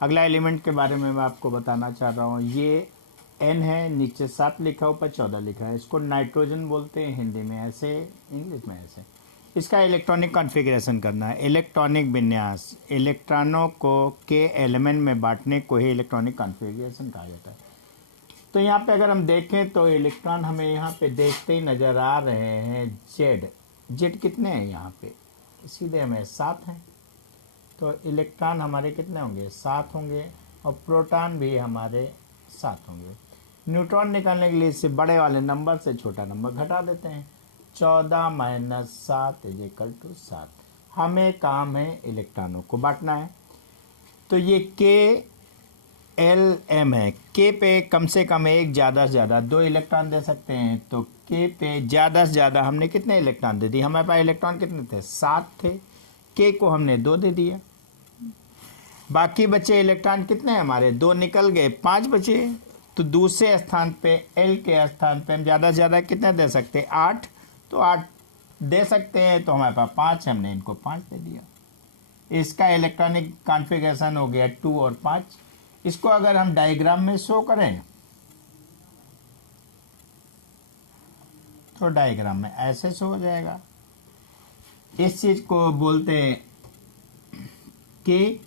अगला एलिमेंट के बारे में मैं आपको बताना चाह रहा हूँ। ये N है, नीचे 7 लिखा ऊपर 14 लिखा है। इसको नाइट्रोजन बोलते हैं हिंदी में ऐसे, इंग्लिश में ऐसे। इसका इलेक्ट्रॉनिक कॉन्फ़िगरेशन करना है। इलेक्ट्रॉनिक विन्यास, इलेक्ट्रॉनों को के एलिमेंट में बांटने को ही इलेक्ट्रॉनिक कॉन्फ़िगरेशन कहा जाता है। तो यहाँ पे अगर हम देखें तो इलेक्ट्रॉन हमें यहाँ पे देखते ही नज़र आ रहे हैं। जेड कितने हैं यहाँ पे? सीधे हमें 7 हैं। तो इलेक्ट्रॉन हमारे कितने होंगे? 7 होंगे। और प्रोटॉन भी हमारे 7 होंगे। न्यूट्रॉन निकालने के लिए इससे बड़े वाले नंबर से छोटा नंबर घटा देते हैं। 14 - 7 = 7। हमें काम है इलेक्ट्रॉनों को बांटना है। तो ये KLM है। के पे कम से कम एक, ज़्यादा से ज़्यादा 2 इलेक्ट्रॉन दे सकते हैं। तो के पे ज़्यादा से ज़्यादा हमने कितने इलेक्ट्रॉन दे दिए? हमारे पास इलेक्ट्रॉन कितने थे? 7 थे। के को हमने 2 दे दिया। बाकी बचे इलेक्ट्रॉन कितने हैं हमारे? 2 निकल गए, 5 बचे। तो दूसरे स्थान पे एल के स्थान पे हम ज़्यादा से ज़्यादा कितने दे सकते हैं? 8। तो 8 दे सकते हैं। तो हमारे पास 5, हमने इनको 5 दे दिया। इसका इलेक्ट्रॉनिक कॉन्फ़िगरेशन हो गया 2 और 5। इसको अगर हम डायग्राम में शो करें तो डायग्राम में ऐसे शो हो जाएगा। इस चीज़ को बोलते हैं के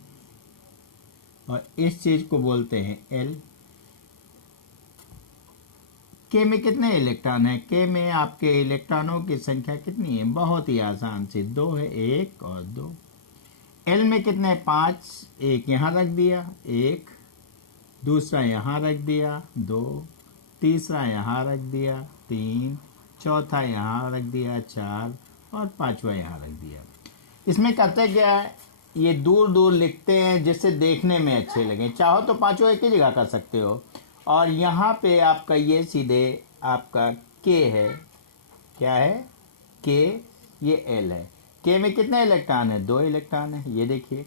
और इस चीज़ को बोलते हैं एल। के में कितने इलेक्ट्रॉन हैं? के में आपके इलेक्ट्रॉनों की संख्या कितनी है? बहुत ही आसान सी, 2 है, 1 और 2। एल में कितने? 5। एक यहाँ रख दिया, 1। दूसरा यहाँ रख दिया, 2। तीसरा यहाँ रख दिया, 3। चौथा यहाँ रख दिया, 4। और 5वां यहाँ रख दिया। इसमें करते क्या है, ये दूर दूर लिखते हैं जिससे देखने में अच्छे लगे। चाहो तो 5 एक ही जगह कर सकते हो। और यहाँ पे आपका ये सीधे आपका के है। क्या है? के। ये एल है। के में कितने इलेक्ट्रॉन है? 2 इलेक्ट्रॉन है, ये देखिए।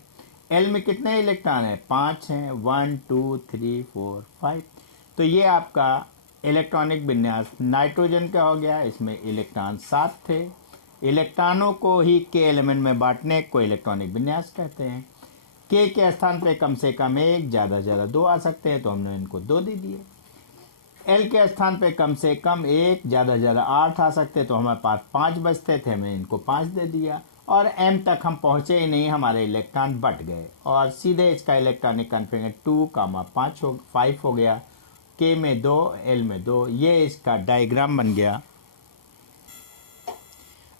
एल में कितने इलेक्ट्रॉन है? 5 हैं। 1 2 3 4 5। तो ये आपका इलेक्ट्रॉनिक विन्यास नाइट्रोजन का हो गया। इसमें इलेक्ट्रॉन 7 थे। इलेक्ट्रॉनों को ही के एलिमेंट में बांटने को इलेक्ट्रॉनिक विन्यास कहते हैं। के स्थान पे कम से कम 1, ज़्यादा से ज़्यादा 2 आ सकते हैं। तो हमने इनको 2 दे दिए। एल के स्थान पे कम से कम 1, ज़्यादा से ज़्यादा 8 आ सकते, तो हमारे पास 5 बचते थे, हमने इनको 5 दे दिया। और एम तक हम पहुँचे ही नहीं, हमारे इलेक्ट्रॉन बट गए। और सीधे इसका इलेक्ट्रॉनिक कॉन्फ़िगरेशन 2, 5 हो गया। के में 2, एल में 2। ये इसका डायग्राम बन गया।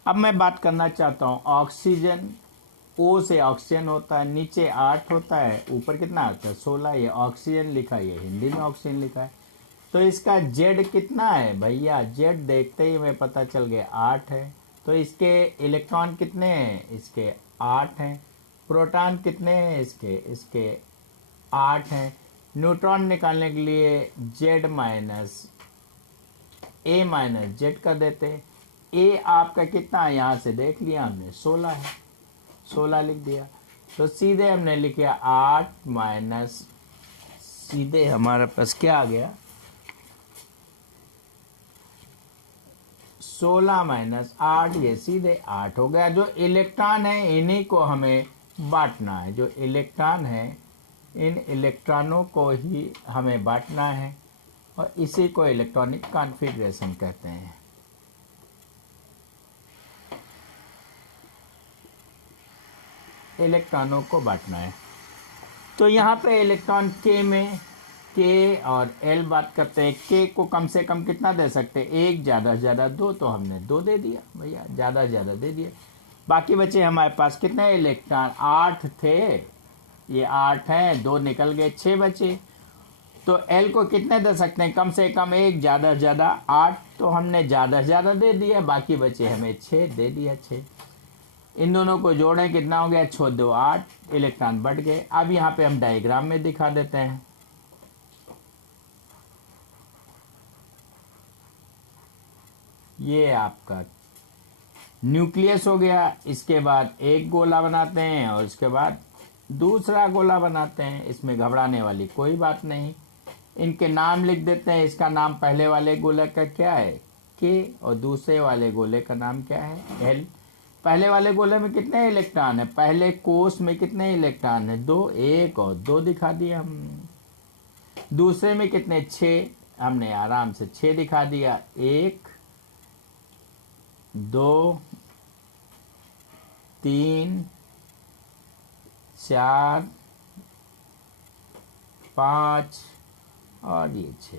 अब मैं बात करना चाहता हूँ ऑक्सीजन। ओ से ऑक्सीजन होता है, नीचे 8 होता है, ऊपर कितना आता है? 16। ये ऑक्सीजन लिखा है, ये हिंदी में ऑक्सीजन लिखा है। तो इसका जेड कितना है भैया? जेड देखते ही हमें पता चल गया 8 है। तो इसके इलेक्ट्रॉन कितने हैं? इसके 8 हैं। प्रोटॉन कितने हैं? इसके 8 हैं। न्यूट्रॉन निकालने के लिए जेड माइनस ए माइनस जेड कर देते हैं। ए आपका कितना है? यहाँ से देख लिया हमने, 16 है। 16 लिख दिया। तो सीधे हमने लिखा 8 माइनस, सीधे हमारे पास क्या आ गया? 16 माइनस 8, ये सीधे 8 हो गया। जो इलेक्ट्रॉन है इन्हीं को हमें बांटना है। जो इलेक्ट्रॉन है इन इलेक्ट्रॉनों को ही हमें बांटना है। और इसी को इलेक्ट्रॉनिक कॉन्फ़िगरेशन कहते हैं। इलेक्ट्रॉनों को बांटना है। तो यहाँ पे इलेक्ट्रॉन के में के और एल बात करते हैं। के को कम से कम कितना दे सकते हैं? 1, ज़्यादा से ज़्यादा 2। तो हमने 2 दे दिया भैया, ज़्यादा से ज़्यादा दे दिया। बाकी बचे हमारे पास कितने इलेक्ट्रॉन? 8 थे, ये 8 हैं, 2 निकल गए, 6 बचे। तो एल को कितने दे सकते हैं? कम से कम 1, ज़्यादा से ज़्यादा 8। तो हमने ज़्यादा से ज़्यादा दे दिया, बाकी बचे हमें 6 दे दिया। 6 इन दोनों को जोड़ें, कितना हो गया? 6 2 8। इलेक्ट्रॉन बढ़ गए। अब यहाँ पे हम डायग्राम में दिखा देते हैं। ये आपका न्यूक्लियस हो गया। इसके बाद एक गोला बनाते हैं और इसके बाद दूसरा गोला बनाते हैं। इसमें घबराने वाली कोई बात नहीं। इनके नाम लिख देते हैं। इसका नाम पहले वाले गोले का क्या है? के। और दूसरे वाले गोले का नाम क्या है? एल। पहले वाले गोले में कितने इलेक्ट्रॉन है, पहले कोष में कितने इलेक्ट्रॉन है, 2, 1 और 2 दिखा दिया हम। दूसरे में कितने, 6, हमने आराम से 6 दिखा दिया, 1, 2, 3, 4, 5 और ये 6।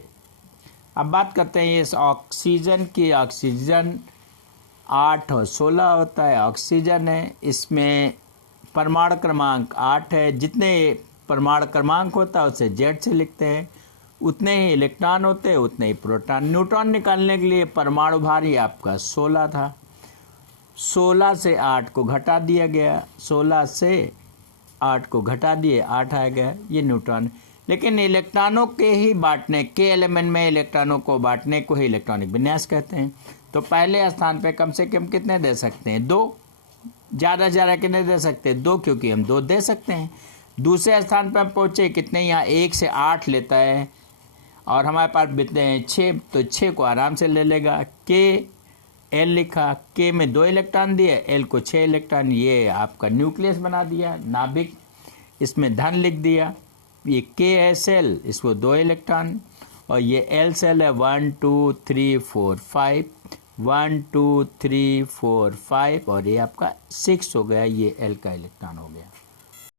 अब बात करते हैं इस ऑक्सीजन की। ऑक्सीजन 8 और 16 होता है, ऑक्सीजन है, इसमें परमाणु क्रमांक 8 है। जितने परमाणु क्रमांक होता है उसे जेड से लिखते हैं, उतने ही इलेक्ट्रॉन होते हैं, उतने ही प्रोटॉन। न्यूट्रॉन निकालने के लिए परमाणु भार ही आपका 16 था, 16 से 8 को घटा दिया गया, 16 से 8 को घटा दिए, 8 आ गया, ये न्यूट्रॉन। लेकिन इलेक्ट्रॉनों के ही बांटने के एलिमेंट में इलेक्ट्रॉनों को बांटने को ही इलेक्ट्रॉनिक विन्यास कहते हैं। तो पहले स्थान पे कम से कम कितने दे सकते हैं, 2, ज़्यादा ज़्यादा कितने दे सकते हैं, 2, क्योंकि हम 2 दे सकते हैं। दूसरे स्थान पर हम पहुँचे कितने, यहाँ 1 से 8 लेता है और हमारे पास बितते हैं 6, तो 6 को आराम से ले लेगा। के एल लिखा, के में 2 इलेक्ट्रॉन दिए, एल को 6 इलेक्ट्रॉन, ये आपका न्यूक्लियस बना दिया, नाभिक, इसमें धन लिख दिया। ये के है सेल, इसको 2 इलेक्ट्रॉन, और ये एल सेल है 1 2 3 4 5, 1 2 3 4 5, और ये आपका 6 हो गया, ये एल का इलेक्ट्रॉन हो गया।